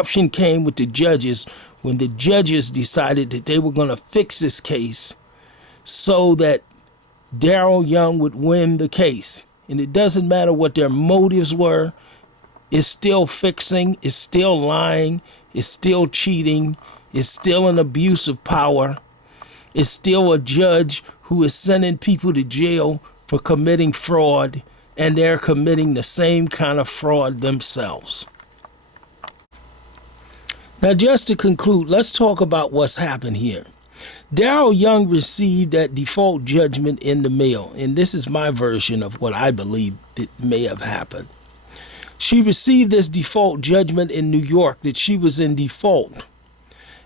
Option came with the judges when the judges decided that they were going to fix this case so that Daryl Young would win the case. And it doesn't matter what their motives were. It's still fixing, it's still lying, it's still cheating, it's still an abuse of power. It's still a judge who is sending people to jail for committing fraud, and they're committing the same kind of fraud themselves. Now, just to conclude, let's talk about what's happened here. Daryl Young received that default judgment in the mail, and this is my version of what I believe that may have happened. She received this default judgment in New York that she was in default,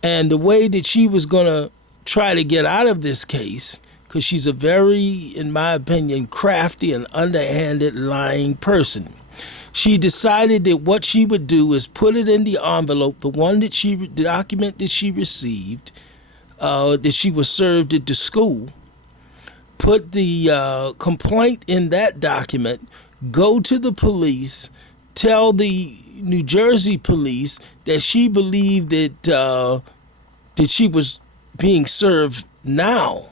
and the way that she was going to try to get out of this case, because she's a very, in my opinion, crafty and underhanded lying person. She decided that what she would do is put it in the envelope, the document that she received, that she was served at the school, put the complaint in that document, go to the police, tell the New Jersey police that she believed that she was being served now,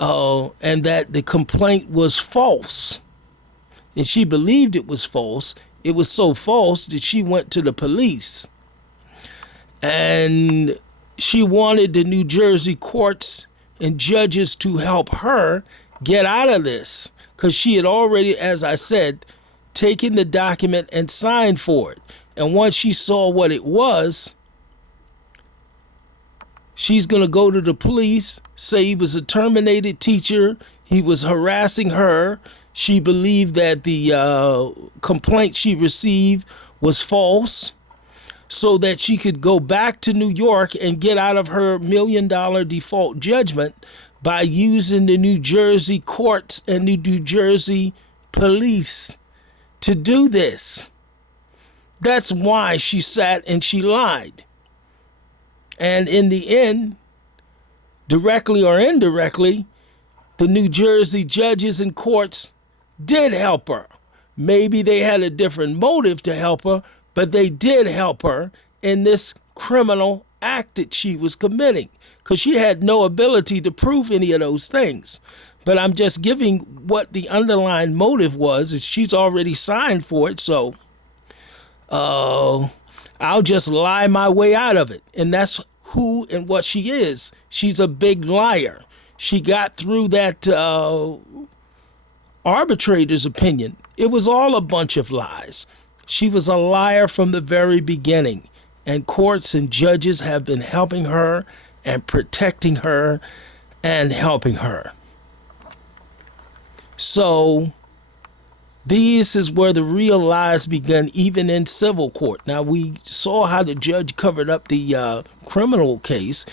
and that the complaint was false. And she believed it was false. It was so false that she went to the police. And she wanted the New Jersey courts and judges to help her get out of this, because she had already, as I said, taken the document and signed for it. And once she saw what it was, she's going to go to the police, say he was a terminated teacher, he was harassing her. She believed that the complaint she received was false, so that she could go back to New York and get out of her $1 million default judgment by using the New Jersey courts and the New Jersey police to do this. That's why she sat and she lied. And in the end, directly or indirectly, the New Jersey judges and courts did help her. Maybe they had a different motive to help her, but they did help her in this criminal act that she was committing, because she had no ability to prove any of those things. But I'm just giving what the underlying motive was, and she's already signed for it, so I'll just lie my way out of it. And that's who and what she is. She's a big liar. She got through that arbitrator's opinion. It was all a bunch of lies. She was a liar from the very beginning, and courts and judges have been helping her and protecting her and helping her. So this is where the real lies begun, even in civil court. Now, we saw how the judge covered up the criminal case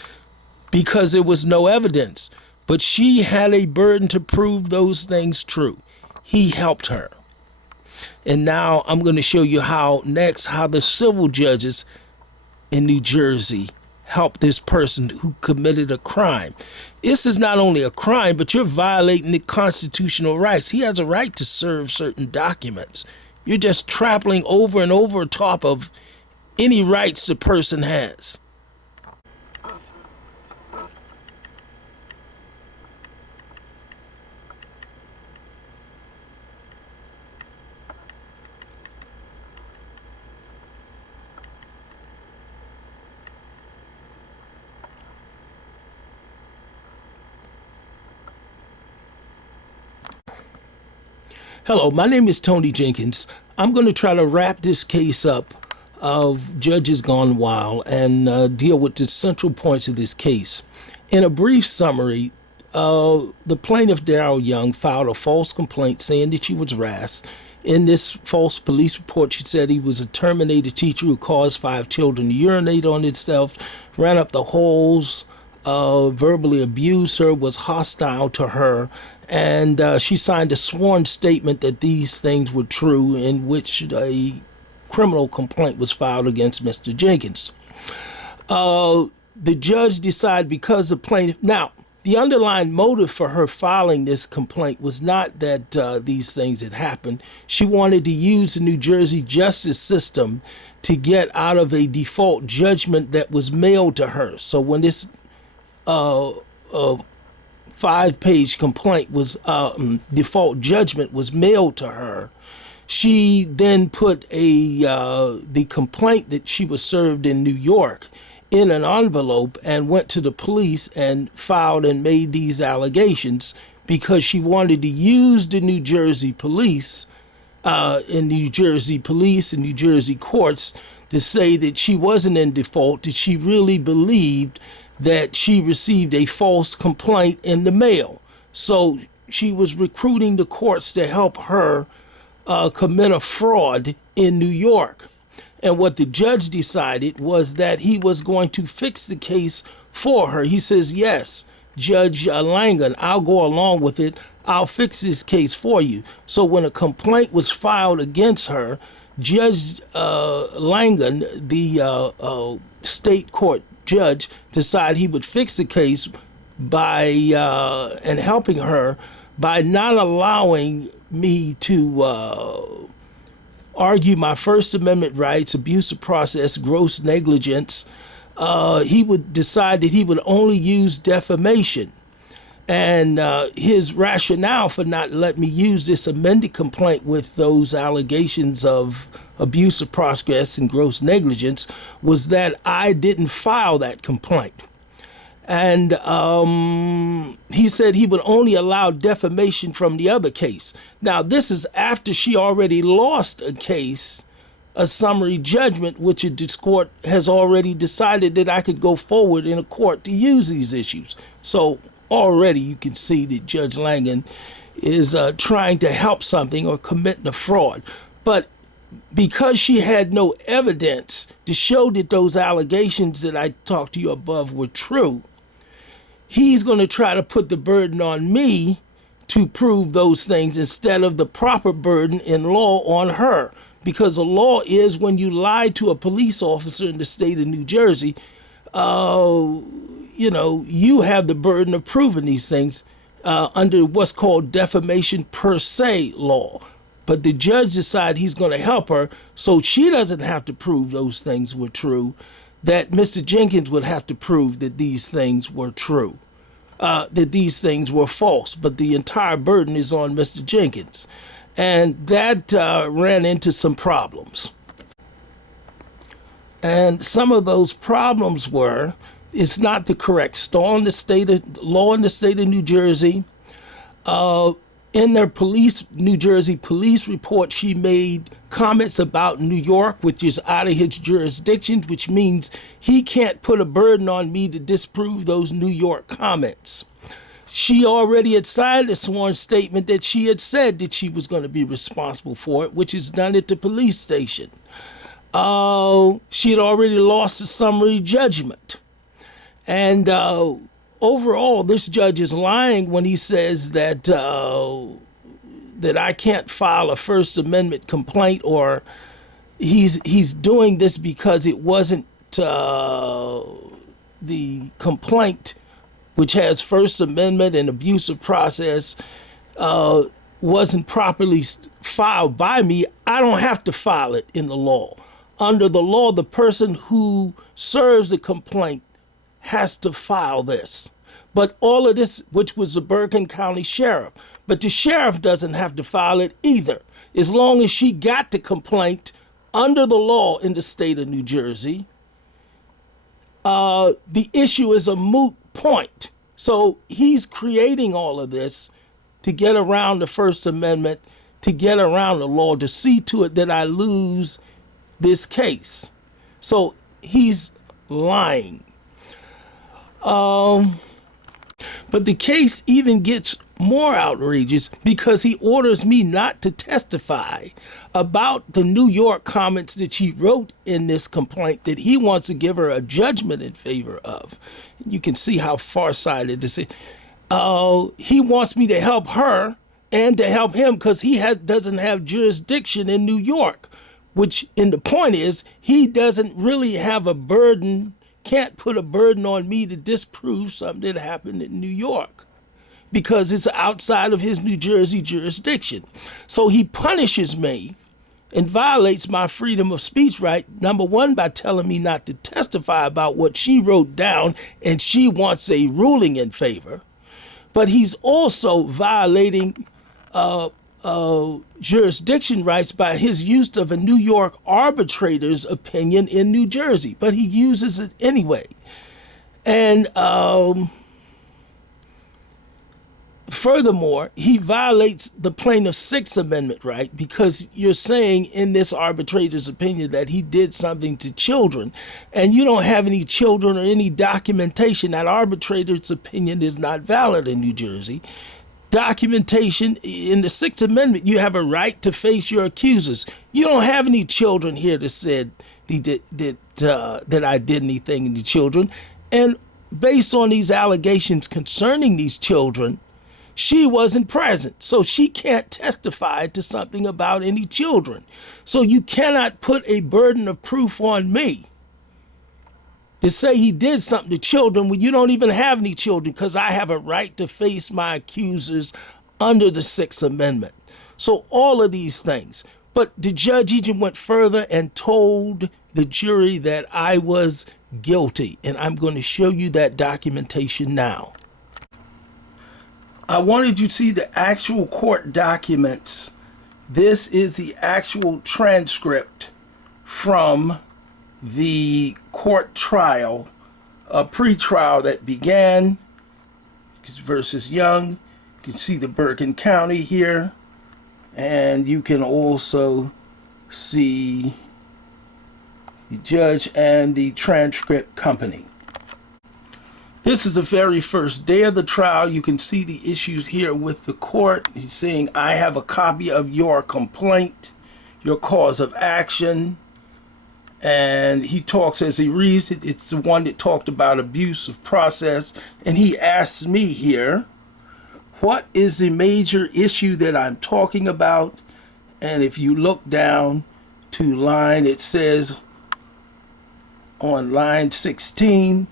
because there was no evidence, but she had a burden to prove those things true. He helped her. And now I'm going to show you how the civil judges in New Jersey helped this person who committed a crime. This is not only a crime, but you're violating the constitutional rights. He has a right to serve certain documents. You're just trampling over and over top of any rights the person has. Hello, my name is Tony Jenkins. I'm going to try to wrap this case up of Judges Gone Wild and deal with the central points of this case. In a brief summary, the plaintiff, Daryl Young, filed a false complaint saying that she was harassed. In this false police report, she said he was a terminated teacher who caused 5 children to urinate on themselves, ran up the holes, verbally abused her, was hostile to her, and she signed a sworn statement that these things were true, in which a criminal complaint was filed against Mr. Jenkins. The judge decided, because the plaintiff... Now, the underlying motive for her filing this complaint was not that these things had happened. She wanted to use the New Jersey justice system to get out of a default judgment that was mailed to her. So when this 5-page complaint was default judgment was mailed to her, she then put the complaint that she was served in New York in an envelope and went to the police and filed and made these allegations because she wanted to use the New Jersey police and New Jersey courts to say that she wasn't in default, that she really believed that she received a false complaint in the mail. So she was recruiting the courts to help her commit a fraud in New York. And what the judge decided was that he was going to fix the case for her. He says, yes, Judge Langan, I'll go along with it. I'll fix this case for you. So when a complaint was filed against her, Judge Langan, the state court judge, decided he would fix the case by and helping her by not allowing me to argue my First Amendment rights, abuse of process, gross negligence. He would decide that he would only use defamation. And his rationale for not letting me use this amended complaint with those allegations of abuse of process and gross negligence was that I didn't file that complaint. And he said he would only allow defamation from the other case. Now, this is after she already lost a case, a summary judgment, which the court has already decided that I could go forward in a court to use these issues. So already you can see that Judge Langan is trying to help something or committing a fraud. But because she had no evidence to show that those allegations that I talked to you above were true, he's going to try to put the burden on me to prove those things instead of the proper burden in law on her. Because the law is when you lie to a police officer in the state of New Jersey, you have the burden of proving these things under what's called defamation per se law. But the judge decided he's going to help her so she doesn't have to prove those things were true, that Mr. Jenkins would have to prove that these things were true, that these things were false. But the entire burden is on Mr. Jenkins. And that ran into some problems. And some of those problems were, it's not the correct law in the state of New Jersey. In their New Jersey police report, she made comments about New York, which is out of his jurisdiction, which means he can't put a burden on me to disprove those New York comments. She already had signed a sworn statement that she had said that she was going to be responsible for it, which is done at the police station. She had already lost the summary judgment. And overall, this judge is lying when he says that that I can't file a First Amendment complaint, or he's doing this because it wasn't the complaint, which has First Amendment and abuse of process, wasn't properly filed by me. I don't have to file it in the law. Under the law, the person who serves a complaint has to file this. But all of this, which was the Bergen County Sheriff, but the sheriff doesn't have to file it either. As long as she got the complaint under the law in the state of New Jersey, the issue is a moot point. So he's creating all of this to get around the First Amendment, to get around the law, to see to it that I lose this case. So he's lying. But the case even gets more outrageous because he orders me not to testify about the New York comments that she wrote in this complaint that he wants to give her a judgment in favor of. You can see how far-sighted this is. He wants me to help her and to help him because he doesn't have jurisdiction in New York, which, and the point is, he doesn't really have a burden can't put a burden on me to disprove something that happened in New York because it's outside of his New Jersey jurisdiction. So he punishes me and violates my freedom of speech right, number one, by telling me not to testify about what she wrote down, and she wants a ruling in favor. But he's also violating jurisdiction rights by his use of a New York arbitrator's opinion in New Jersey, but he uses it anyway. And furthermore, he violates the plaintiff's Sixth Amendment right, because you're saying in this arbitrator's opinion that he did something to children, and you don't have any children or any documentation. That arbitrator's opinion is not valid in New Jersey. Documentation in the Sixth Amendment, you have a right to face your accusers. You don't have any children here that said that I did anything to children. And based on these allegations concerning these children, she wasn't present, so she can't testify to something about any children. So you cannot put a burden of proof on me to say he did something to children when you don't even have any children, because I have a right to face my accusers under the Sixth Amendment. So all of these things. But the judge even went further and told the jury that I was guilty, and I'm going to show you that documentation now. I wanted you to see the actual court documents. This is the actual transcript from the court trial, a pre-trial that began versus Young. You can see the Bergen County here, and you can also see the judge and the transcript company. This is the very first day of the trial. You can see the issues here with the court. He's saying, I have a copy of your complaint, your cause of action. And he talks as he reads it. It's the one that talked about abuse of process. And he asks me here, what is the major issue that I'm talking about? And if you look down to line, it says on line 16,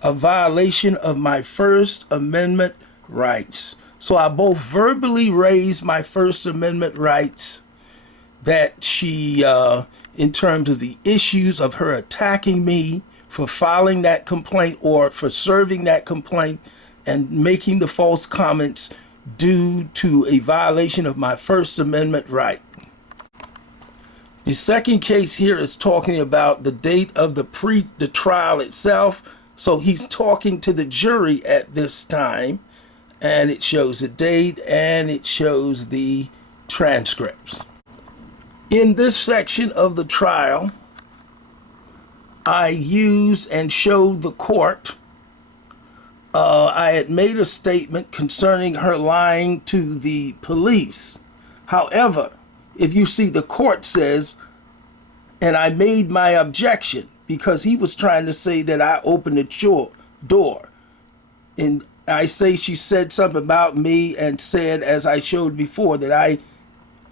a violation of my First Amendment rights. So I both verbally raised my First Amendment rights, that she, in terms of the issues of her attacking me for filing that complaint or for serving that complaint and making the false comments due to a violation of my First Amendment right. The second case here is talking about the date of the trial itself. So he's talking to the jury at this time, and it shows the date and it shows the transcripts. In this section of the trial, I used and showed the court. I had made a statement concerning her lying to the police. However, if you see, the court says, and I made my objection, because he was trying to say that I opened the door. And I say she said something about me and said, as I showed before, that I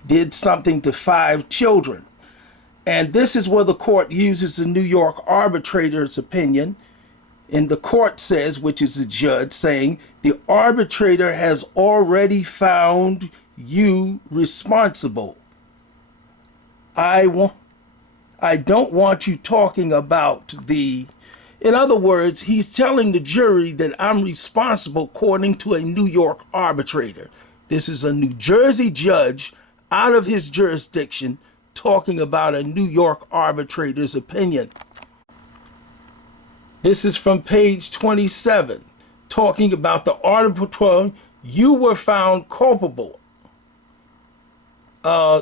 did something to 5 children. And this is where the court uses the New York arbitrator's opinion. And the court says, which is the judge, saying, the arbitrator has already found you responsible. I don't want you talking about the... In other words, he's telling the jury that I'm responsible according to a New York arbitrator. This is a New Jersey judge out of his jurisdiction talking about a New York arbitrator's opinion. This is from page 27, talking about the Article 12, you were found culpable.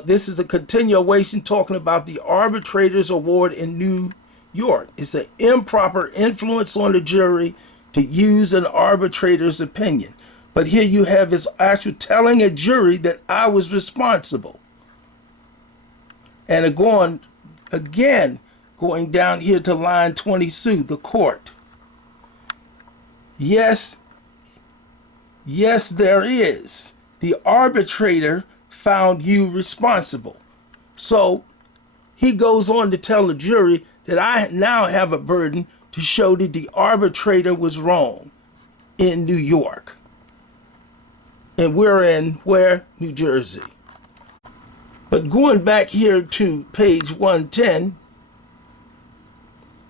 This is a continuation talking about the arbitrator's award in New York. It's an improper influence on the jury to use an arbitrator's opinion. But here you have his actual telling a jury that I was responsible. And going down here to line 22, the court. Yes, there is. The arbitrator found you responsible. So he goes on to tell the jury that I now have a burden to show that the arbitrator was wrong in New York. And we're in where? New Jersey. But going back here to page 110,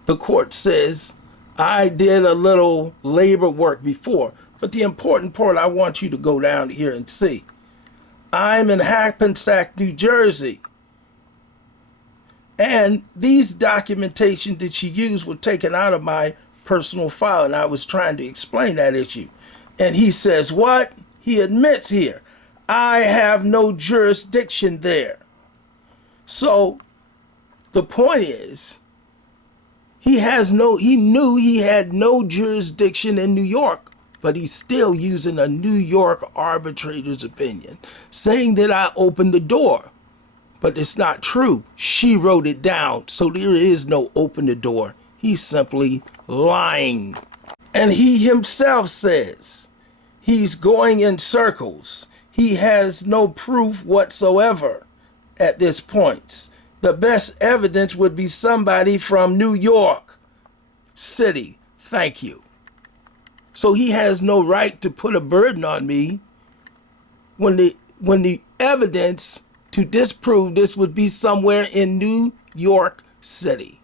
the court says, I did a little labor work before. But the important part I want you to go down here and see. I'm in Hackensack, New Jersey. And these documentation that she used were taken out of my personal file, and I was trying to explain that issue. And he says, what? He admits here, I have no jurisdiction there. So the point is, he knew he had no jurisdiction in New York, but he's still using a New York arbitrator's opinion, saying that I opened the door. But it's not true. She wrote it down, so there is no open the door. He's simply lying. And he himself says he's going in circles. He has no proof whatsoever at this point. The best evidence would be somebody from New York City. Thank you. So he has no right to put a burden on me when the evidence to disprove this would be somewhere in New York City.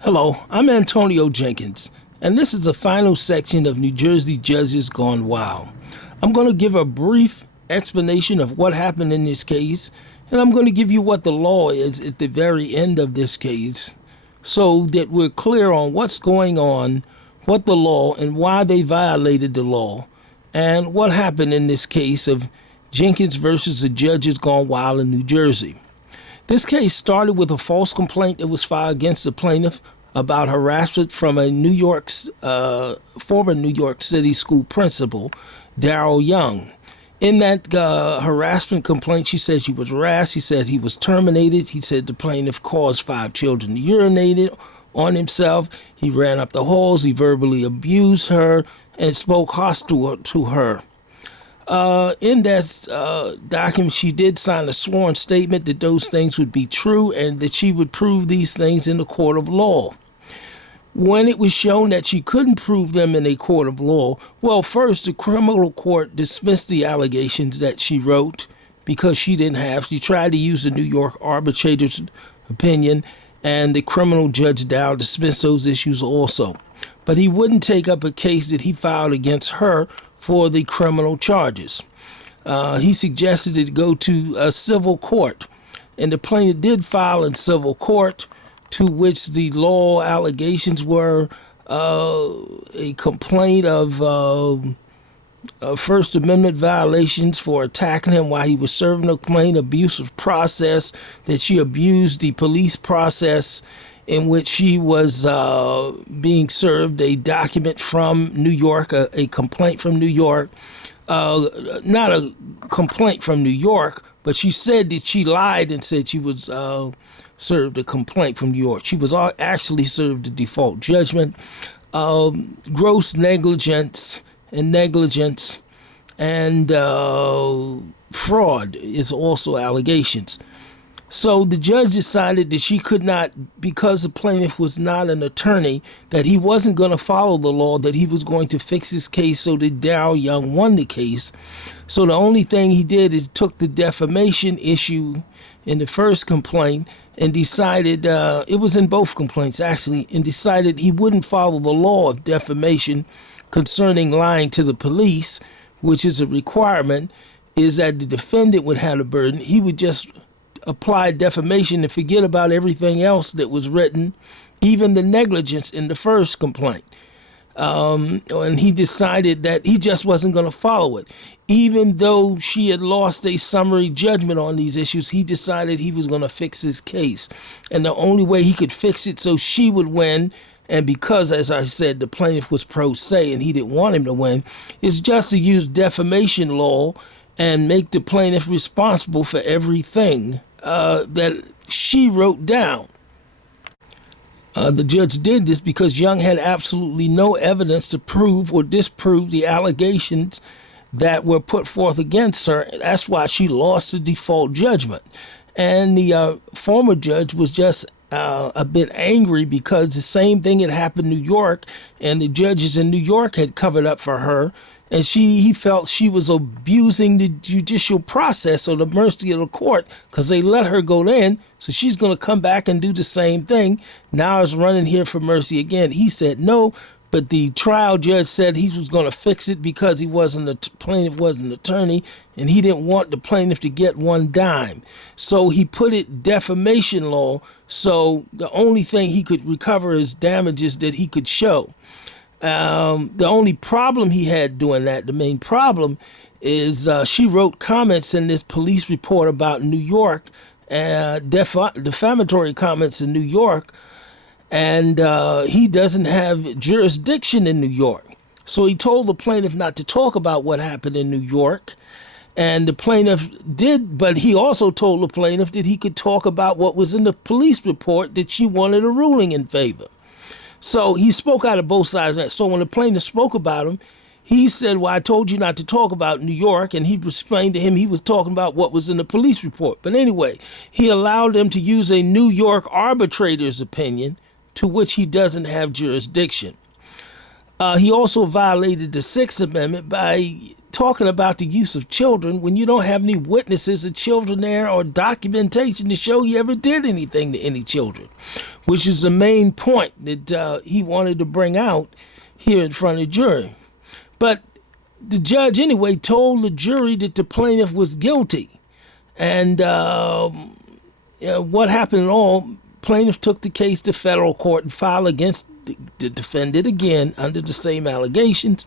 Hello, I'm Antonio Jenkins, and this is the final section of New Jersey Judges Gone Wild. I'm going to give a brief explanation of what happened in this case, and I'm going to give you what the law is at the very end of this case, so that we're clear on what's going on, what the law, and why they violated the law, and what happened in this case of Jenkins versus the Judges Gone Wild in New Jersey. This case started with a false complaint that was filed against the plaintiff about harassment from a former New York City school principal, Darrell Young. In that harassment complaint, she said she was harassed. He said he was terminated. He said the plaintiff caused 5 children to urinate on himself. He ran up the halls. He verbally abused her and spoke hostile to her. In that document, she did sign a sworn statement that those things would be true and that she would prove these things in the court of law. When it was shown that she couldn't prove them in a court of law, well, first, the criminal court dismissed the allegations that she wrote because she tried to use the New York arbitrator's opinion, and the criminal judge Dow dismissed those issues also. But he wouldn't take up a case that he filed against her for the criminal charges. He suggested it go to a civil court, and the plaintiff did file in civil court, to which the law allegations were a complaint of First Amendment violations for attacking him while he was serving a complaint, abusive process, that she abused the police process in which she was being served a document from New York, a complaint from New York, not a complaint from New York, but she said that she lied and said she was served a complaint from New York. She was actually served a default judgment. Gross negligence and fraud is also allegations. So the judge decided that she could not, because the plaintiff was not an attorney, that he wasn't going to follow the law, that he was going to fix his case so that Darrell Young won the case. So the only thing he did is took the defamation issue in the first complaint and decided, it was in both complaints actually, and decided he wouldn't follow the law of defamation concerning lying to the police, which is a requirement, is that the defendant would have a burden. He would just apply defamation and forget about everything else that was written, even the negligence in the first complaint. And he decided that he just wasn't going to follow it. Even though she had lost a summary judgment on these issues, he decided he was going to fix his case. And the only way he could fix it so she would win, and because, as I said, the plaintiff was pro se and he didn't want him to win, is just to use defamation law and make the plaintiff responsible for everything that she wrote down. The judge did this because Young had absolutely no evidence to prove or disprove the allegations that were put forth against her. That's why she lost the default judgment. And the former judge was just a bit angry because the same thing had happened in New York, and the judges in New York had covered up for her. And he felt she was abusing the judicial process or the mercy of the court because they let her go in. So she's going to come back and do the same thing. Now it's running here for mercy again. He said no, but the trial judge said he was going to fix it because plaintiff wasn't an attorney, and he didn't want the plaintiff to get one dime. So he put it defamation law. So the only thing he could recover is damages that he could show. The only problem he had doing that, the main problem, is she wrote comments in this police report about New York, defamatory comments in New York, and he doesn't have jurisdiction in New York. So he told the plaintiff not to talk about what happened in New York, and the plaintiff did, but he also told the plaintiff that he could talk about what was in the police report that she wanted a ruling in favor. So he spoke out of both sides of that. So when the plaintiff spoke about him, he said, well, I told you not to talk about New York. And he explained to him he was talking about what was in the police report. But anyway, he allowed them to use a New York arbitrator's opinion to which he doesn't have jurisdiction. He also violated the Sixth Amendment by talking about the use of children when you don't have any witnesses of children there or documentation to show he ever did anything to any children, which is the main point that he wanted to bring out here in front of the jury. But the judge anyway told the jury that the plaintiff was guilty. And what happened at all, plaintiff took the case to federal court and filed against the defendant again under the same allegations,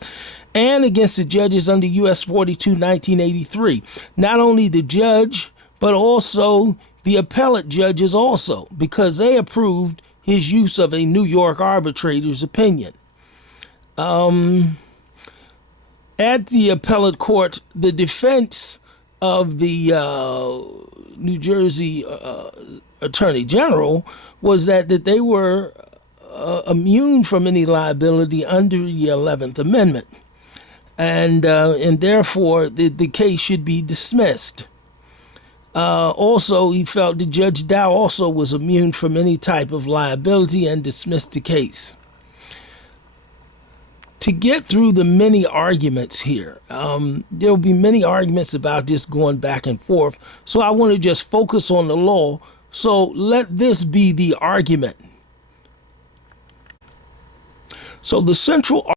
and against the judges under U.S. 42, 1983. Not only the judge, but also the appellate judges also, because they approved his use of a New York arbitrator's opinion. At the appellate court, the defense of the New Jersey Attorney General was that they were immune from any liability under the 11th Amendment. And therefore, the case should be dismissed. Also, he felt that Judge Dow also was immune from any type of liability and dismissed the case. To get through the many arguments here, there will be many arguments about this going back and forth, so I want to just focus on the law. So let this be the argument. So the central